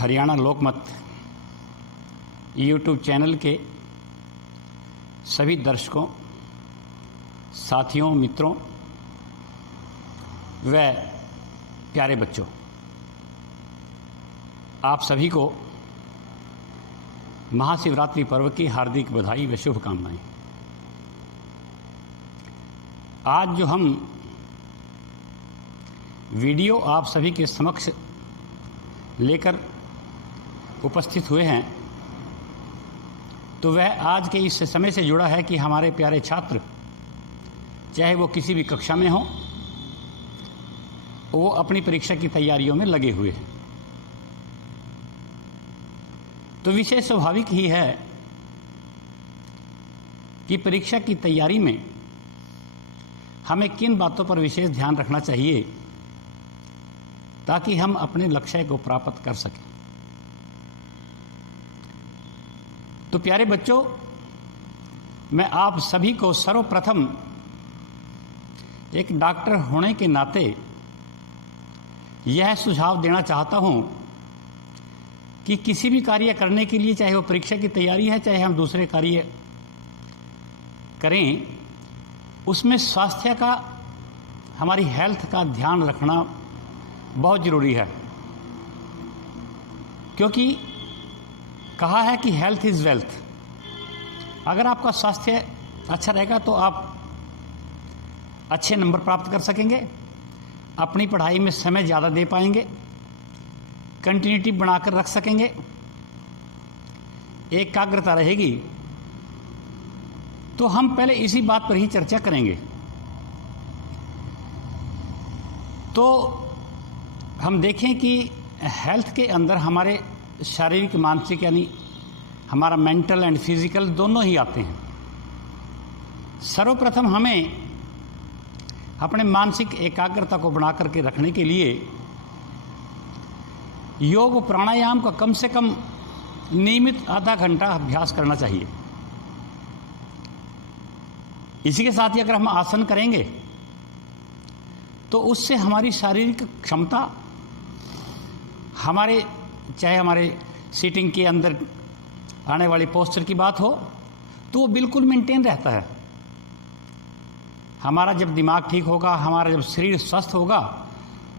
हरियाणा लोकमत YouTube channel के सभी दर्शकों, साथियों, मित्रों व प्यारे बच्चों, आप सभी को महाशिवरात्रि पर्व की हार्दिक बधाई व शुभकामनाएं। आज जो हम वीडियो आप सभी के समक्ष लेकर उपस्थित हुए हैं, तो वह आज के इस समय से जुड़ा है कि हमारे प्यारे छात्र, चाहे वो किसी भी कक्षा में हों, वो अपनी परीक्षा की तैयारियों में लगे हुए हैं। तो विषय स्वाभाविक ही है कि परीक्षा की तैयारी में हमें किन बातों पर विशेष ध्यान रखना चाहिए ताकि हम अपने लक्ष्य को प्राप्त कर सकें। तो प्यारे बच्चों, मैं आप सभी को सर्वप्रथम एक डॉक्टर होने के नाते यह सुझाव देना चाहता हूं कि किसी भी कार्य करने के लिए, चाहे वो परीक्षा की तैयारी है, चाहे हम दूसरे कार्य करें, उसमें स्वास्थ्य का, हमारी हेल्थ का ध्यान रखना बहुत ज़रूरी है। क्योंकि कहा है कि हेल्थ इज़ वेल्थ। अगर आपका स्वास्थ्य अच्छा रहेगा तो आप अच्छे नंबर प्राप्त कर सकेंगे, अपनी पढ़ाई में समय ज़्यादा दे पाएंगे, कंटिन्यूटी बनाकर रख सकेंगे, एकाग्रता रहेगी। तो हम पहले इसी बात पर ही चर्चा करेंगे। तो हम देखें कि हेल्थ के अंदर हमारे शारीरिक, मानसिक, यानी हमारा मेंटल एंड फिजिकल दोनों ही आते हैं। सर्वप्रथम हमें अपने मानसिक एकाग्रता को बना करके रखने के लिए योग प्राणायाम का कम से कम नियमित आधा घंटा अभ्यास करना चाहिए। इसी के साथ ही अगर हम आसन करेंगे तो उससे हमारी शारीरिक क्षमता, हमारे, चाहे हमारे सीटिंग के अंदर आने वाली पोस्चर की बात हो, तो वो बिल्कुल मेंटेन रहता है। हमारा जब दिमाग ठीक होगा, हमारा जब शरीर स्वस्थ होगा,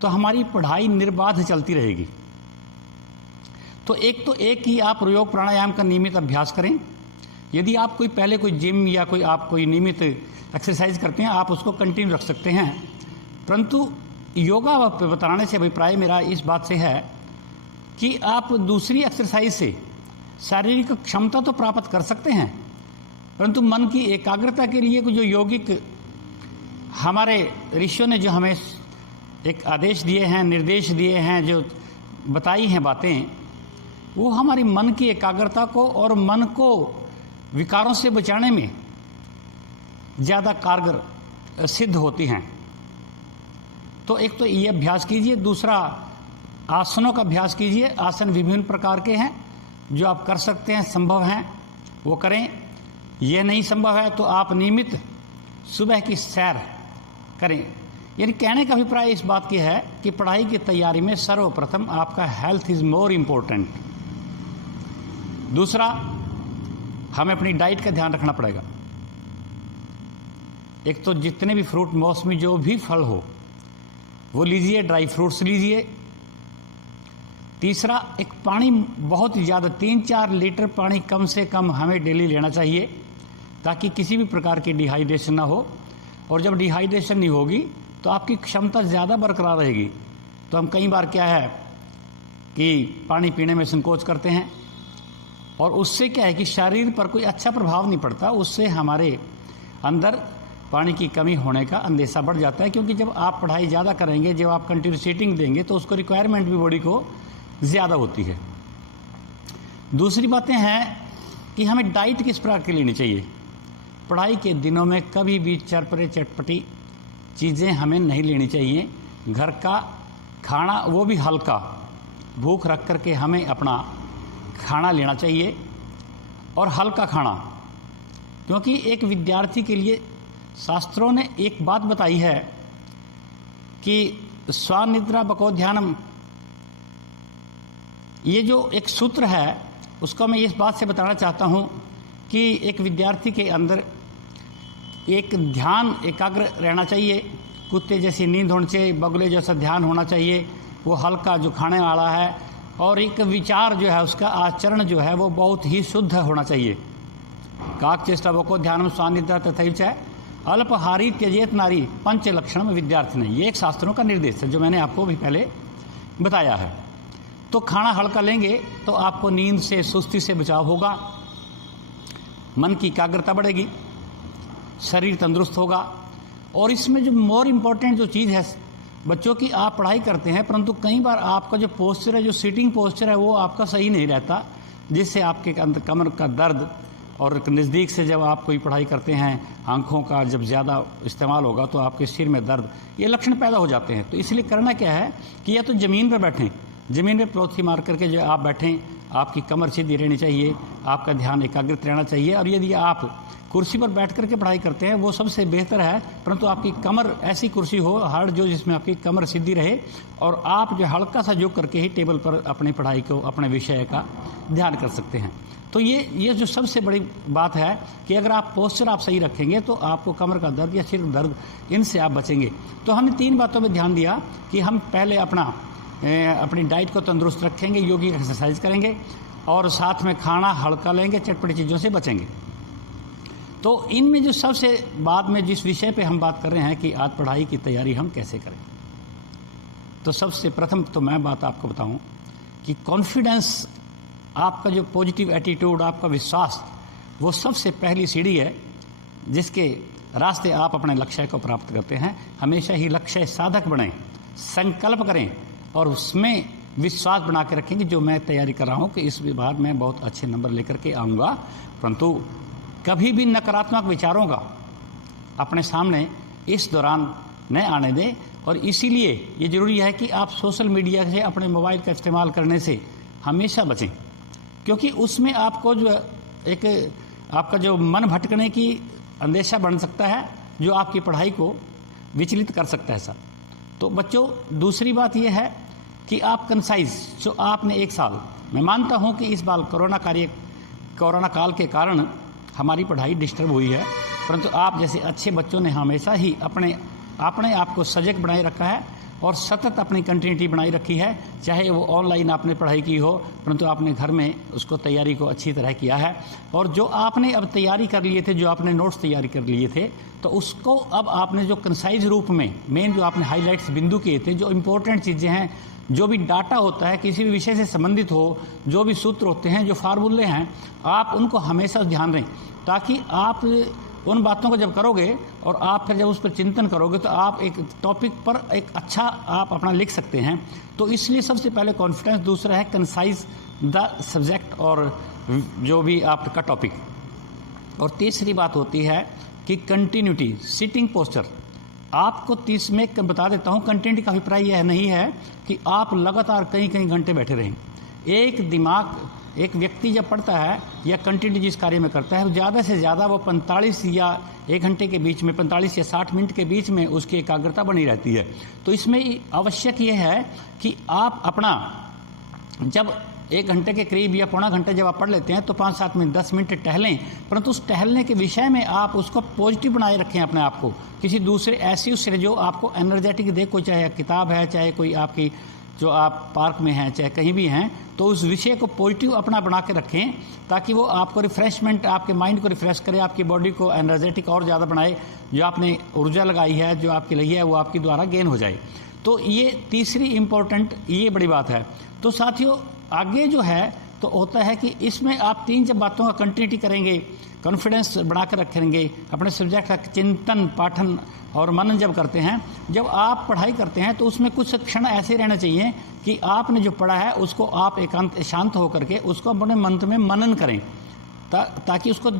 तो हमारी पढ़ाई निर्बाध चलती रहेगी। तो एक ही आप योग प्राणायाम का नियमित अभ्यास करें। यदि आप पहले कोई जिम या आप कोई नियमित एक्सरसाइज करते हैं, आप उसको कंटिन्यू रख सकते हैं। परंतु योगा बताने से अभिप्राय मेरा इस बात से है कि आप दूसरी एक्सरसाइज से शारीरिक क्षमता तो प्राप्त कर सकते हैं, परंतु मन की एकाग्रता के लिए जो यौगिक हमारे ऋषियों ने जो हमें एक आदेश दिए हैं, निर्देश दिए हैं, जो बताई हैं बातें, वो हमारी मन की एकाग्रता को और मन को विकारों से बचाने में ज़्यादा कारगर सिद्ध होती हैं। तो एक तो ये अभ्यास कीजिए, दूसरा आसनों का अभ्यास कीजिए। आसन विभिन्न प्रकार के हैं, जो आप कर सकते हैं, संभव हैं वो करें। यह नहीं संभव है तो आप नियमित सुबह की सैर करें। यानी कहने का अभिप्राय इस बात की है कि पढ़ाई की तैयारी में सर्वप्रथम आपका हेल्थ इज़ मोर इम्पोर्टेंट। दूसरा, हमें अपनी डाइट का ध्यान रखना पड़ेगा। एक तो जितने भी फ्रूट, मौसमी जो भी फल हो वो लीजिए, ड्राई फ्रूट्स लीजिए। तीसरा, एक पानी बहुत ज़्यादा, 3-4 लीटर पानी कम से कम हमें डेली लेना चाहिए, ताकि किसी भी प्रकार की डिहाइड्रेशन ना हो। और जब डिहाइड्रेशन नहीं होगी तो आपकी क्षमता ज़्यादा बरकरार रहेगी। तो हम कई बार क्या है कि पानी पीने में संकोच करते हैं, और उससे क्या है कि शरीर पर कोई अच्छा प्रभाव नहीं पड़ता, उससे हमारे अंदर पानी की कमी होने का अंदेशा बढ़ जाता है। क्योंकि जब आप पढ़ाई ज़्यादा करेंगे, जब आप कंटिन्यू सीटिंग देंगे, तो उसको रिक्वायरमेंट भी बॉडी को ज़्यादा होती है। दूसरी बातें हैं कि हमें डाइट किस प्रकार की लेनी चाहिए। पढ़ाई के दिनों में कभी भी चरपरे चटपटी चीज़ें हमें नहीं लेनी चाहिए। घर का खाना, वो भी हल्का, भूख रख करके हमें अपना खाना लेना चाहिए, और हल्का खाना। क्योंकि एक विद्यार्थी के लिए शास्त्रों ने एक बात बताई है कि स्वानिद्रा बको ध्यानम, ये जो एक सूत्र है उसको मैं इस बात से बताना चाहता हूँ कि एक विद्यार्थी के अंदर एक ध्यान एकाग्र रहना चाहिए, कुत्ते जैसी नींद होनी चाहिए, बगुले जैसा ध्यान होना चाहिए, वो हल्का जो खाने वाला है, और एक विचार जो है उसका आचरण जो है वो बहुत ही शुद्ध होना चाहिए। काक चेष्टा को ध्यान स्वानिद्रा तथा च अल्पहारी त्यजेत नारी पंच लक्षण विद्यार्थी ने, ये एक शास्त्रों का निर्देश है जो मैंने आपको भी पहले बताया है। तो खाना हल्का लेंगे तो आपको नींद से, सुस्ती से बचाव होगा, मन की एकाग्रता बढ़ेगी, शरीर तंदुरुस्त होगा। और इसमें जो मोर इम्पोर्टेंट जो चीज़ है बच्चों की, आप पढ़ाई करते हैं परंतु कई बार आपका जो पोस्चर है, जो सीटिंग पोस्चर है वो आपका सही नहीं रहता, जिससे आपके अंदर कमर का दर्द, और नज़दीक से जब आप कोई पढ़ाई करते हैं आँखों का जब ज़्यादा इस्तेमाल होगा तो आपके सिर में दर्द, ये लक्षण पैदा हो जाते हैं। तो इसलिए करना क्या है कि या तो ज़मीन पर बैठें, ज़मीन पर प्रोथी मार करके जो आप बैठें, आपकी कमर सीधी रहनी चाहिए, आपका ध्यान एकाग्रित रहना चाहिए। और यदि आप कुर्सी पर बैठ करके पढ़ाई करते हैं वो सबसे बेहतर है, परंतु आपकी कमर ऐसी कुर्सी हो हार्ड जो जिसमें आपकी कमर सीधी रहे, और आप जो हल्का सा झुक करके ही टेबल पर अपनी पढ़ाई को, अपने विषय का ध्यान कर सकते हैं। तो ये जो सबसे बड़ी बात है कि अगर आप पोस्चर आप सही रखेंगे तो आपको कमर का दर्द या सिर दर्द इनसे आप बचेंगे। तो हमने 3 बातों में ध्यान दिया कि हम पहले अपनी डाइट को तंदुरुस्त रखेंगे, योगिक एक्सरसाइज करेंगे, और साथ में खाना हल्का लेंगे, चटपटी चीज़ों से बचेंगे। तो इनमें जो सबसे बाद में जिस विषय पे हम बात कर रहे हैं कि आज पढ़ाई की तैयारी हम कैसे करें, तो सबसे प्रथम तो मैं बात आपको बताऊं कि कॉन्फिडेंस, आपका जो पॉजिटिव एटीट्यूड, आपका विश्वास, वो सबसे पहली सीढ़ी है जिसके रास्ते आप अपने लक्ष्य को प्राप्त करते हैं। हमेशा ही लक्ष्य साधक बनें, संकल्प करें और उसमें विश्वास बना के रखें कि जो मैं तैयारी कर रहा हूँ कि इस बार मैं बहुत अच्छे नंबर लेकर के आऊँगा। परंतु कभी भी नकारात्मक विचारों का अपने सामने इस दौरान न आने दें। और इसीलिए ये ज़रूरी है कि आप सोशल मीडिया से, अपने मोबाइल का इस्तेमाल करने से हमेशा बचें, क्योंकि उसमें आपको जो एक आपका जो मन भटकने की अंदेशा बन सकता है जो आपकी पढ़ाई को विचलित कर सकता है सर। तो बच्चों, दूसरी बात यह है कि आप कंसाइज, जो आपने 1 साल, मैं मानता हूं कि इस बार कोरोना काल के कारण हमारी पढ़ाई डिस्टर्ब हुई है, परंतु आप जैसे अच्छे बच्चों ने हमेशा ही अपने आप को सजग बनाए रखा है और सतत अपनी कंटिन्यूटी बनाई रखी है। चाहे वो ऑनलाइन आपने पढ़ाई की हो, परंतु आपने घर में उसको तैयारी को अच्छी तरह किया है। और जो आपने अब तैयारी कर लिए थे, जो आपने नोट्स तैयारी कर लिए थे, तो उसको अब आपने जो कंसाइज रूप में मेन जो आपने हाईलाइट्स बिंदु किए थे, जो इम्पोर्टेंट चीज़ें हैं, जो भी डाटा होता है किसी भी विषय से संबंधित हो, जो भी सूत्र होते हैं, जो फार्मूले हैं, आप उनको हमेशा ध्यान दें, ताकि आप उन बातों को जब करोगे और आप फिर जब उस पर चिंतन करोगे तो आप एक टॉपिक पर एक अच्छा आप अपना लिख सकते हैं। तो इसलिए सबसे पहले कॉन्फिडेंस, दूसरा है कंसाइज द सब्जेक्ट और जो भी आपका टॉपिक, और तीसरी बात होती है कि कंटिन्यूटी, सिटिंग पोस्चर। आपको 30 में बता देता हूँ, कंटिन्यूटी का अभिप्राय यह नहीं है कि आप लगातार कई घंटे बैठे रहें। एक व्यक्ति जब पढ़ता है या कंटिन्यू जिस कार्य में करता है, ज़्यादा से ज़्यादा वो 45 या 1 घंटे के बीच में, 45 या 60 मिनट के बीच में उसकी एकाग्रता बनी रहती है। तो इसमें आवश्यक ये है कि आप अपना जब 1 घंटे के करीब या पौना घंटे जब आप पढ़ लेते हैं तो 5-7 मिनट 10 मिनट टहलें, परंतु उस टहलने के विषय में आप उसको पॉजिटिव बनाए रखें अपने आप को, किसी दूसरे ऐसी उससे जो आपको एनर्जेटिक दे, कोई चाहे किताब है, चाहे कोई आपकी जो आप पार्क में हैं, चाहे कहीं भी हैं, तो उस विषय को पॉजिटिव अपना बना के रखें, ताकि वो आपको रिफ्रेशमेंट, आपके माइंड को रिफ्रेश करे, आपकी बॉडी को एनर्जेटिक और ज़्यादा बनाए, जो आपने ऊर्जा लगाई है, जो आपकी लगी है, वो आपके द्वारा गेन हो जाए। तो ये तीसरी इम्पोर्टेंट ये बड़ी बात है। तो साथियों, आगे जो है तो होता है कि इसमें आप 3 जब बातों का कंटिन्यूटी करेंगे, कॉन्फिडेंस बना कर रखेंगे, अपने सब्जेक्ट का चिंतन, पाठन और मनन जब करते हैं, जब आप पढ़ाई करते हैं तो उसमें कुछ क्षण ऐसे रहना चाहिए कि आपने जो पढ़ा है उसको आप एकांत शांत होकर के उसको अपने मन में मनन करें, ताकि उसको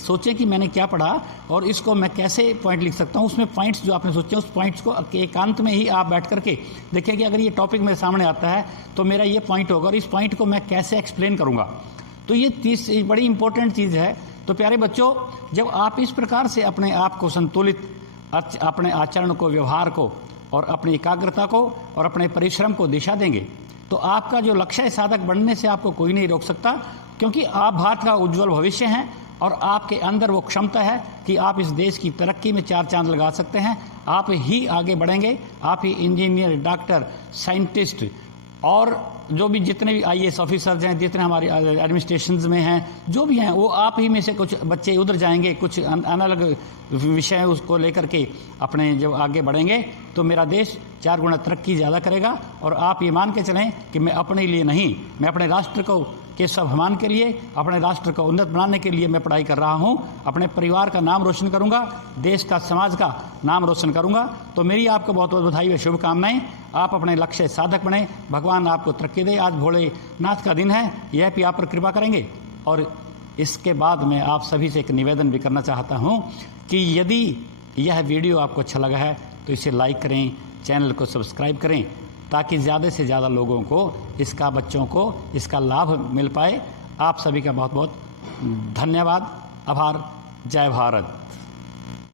सोचें कि मैंने क्या पढ़ा और इसको मैं कैसे पॉइंट लिख सकता हूँ। उसमें पॉइंट्स जो आपने सोचे उस पॉइंट्स को एकांत में ही आप बैठ करके देखें कि अगर ये टॉपिक मेरे सामने आता है तो मेरा ये पॉइंट होगा और इस पॉइंट को मैं कैसे एक्सप्लेन करूँगा। तो ये बड़ी इंपॉर्टेंट चीज़ है। तो प्यारे बच्चों, जब आप इस प्रकार से अपने आप को संतुलित, अपने आचरण को, व्यवहार को और अपनी एकाग्रता को और अपने परिश्रम को दिशा देंगे, तो आपका जो लक्ष्य साधक बनने से आपको कोई नहीं रोक सकता, क्योंकि आप भारत का उज्जवल भविष्य हैं और आपके अंदर वो क्षमता है कि आप इस देश की तरक्की में 4 चांद लगा सकते हैं। आप ही आगे बढ़ेंगे, आप ही इंजीनियर, डॉक्टर, साइंटिस्ट और जो भी जितने भी IAS ऑफिसर्स हैं, जितने हमारे एडमिनिस्ट्रेशंस में हैं, जो भी हैं, वो आप ही में से कुछ बच्चे उधर जाएंगे, कुछ अलग विषय उसको लेकर के अपने जब आगे बढ़ेंगे तो मेरा देश 4 गुना तरक्की ज़्यादा करेगा। और आप ये मान के चलें कि मैं अपने लिए नहीं, मैं अपने राष्ट्र को के स्वाभिमान के लिए, अपने राष्ट्र को उन्नत बनाने के लिए मैं पढ़ाई कर रहा हूँ। अपने परिवार का नाम रोशन करूँगा, देश का, समाज का नाम रोशन करूँगा। तो मेरी आपको बहुत बहुत बधाई व शुभकामनाएं। आप अपने लक्ष्य साधक बने, भगवान आपको तरक्की दे। आज भोलेनाथ का दिन है, यह भी आप पर कृपा करेंगे। और इसके बाद मैं आप सभी से एक निवेदन भी करना चाहता हूँ कि यदि यह वीडियो आपको अच्छा लगा है तो इसे लाइक करें, चैनल को सब्सक्राइब करें, ताकि ज़्यादा से ज़्यादा लोगों को इसका, बच्चों को इसका लाभ मिल पाए। आप सभी का बहुत बहुत धन्यवाद, आभार। जय भारत।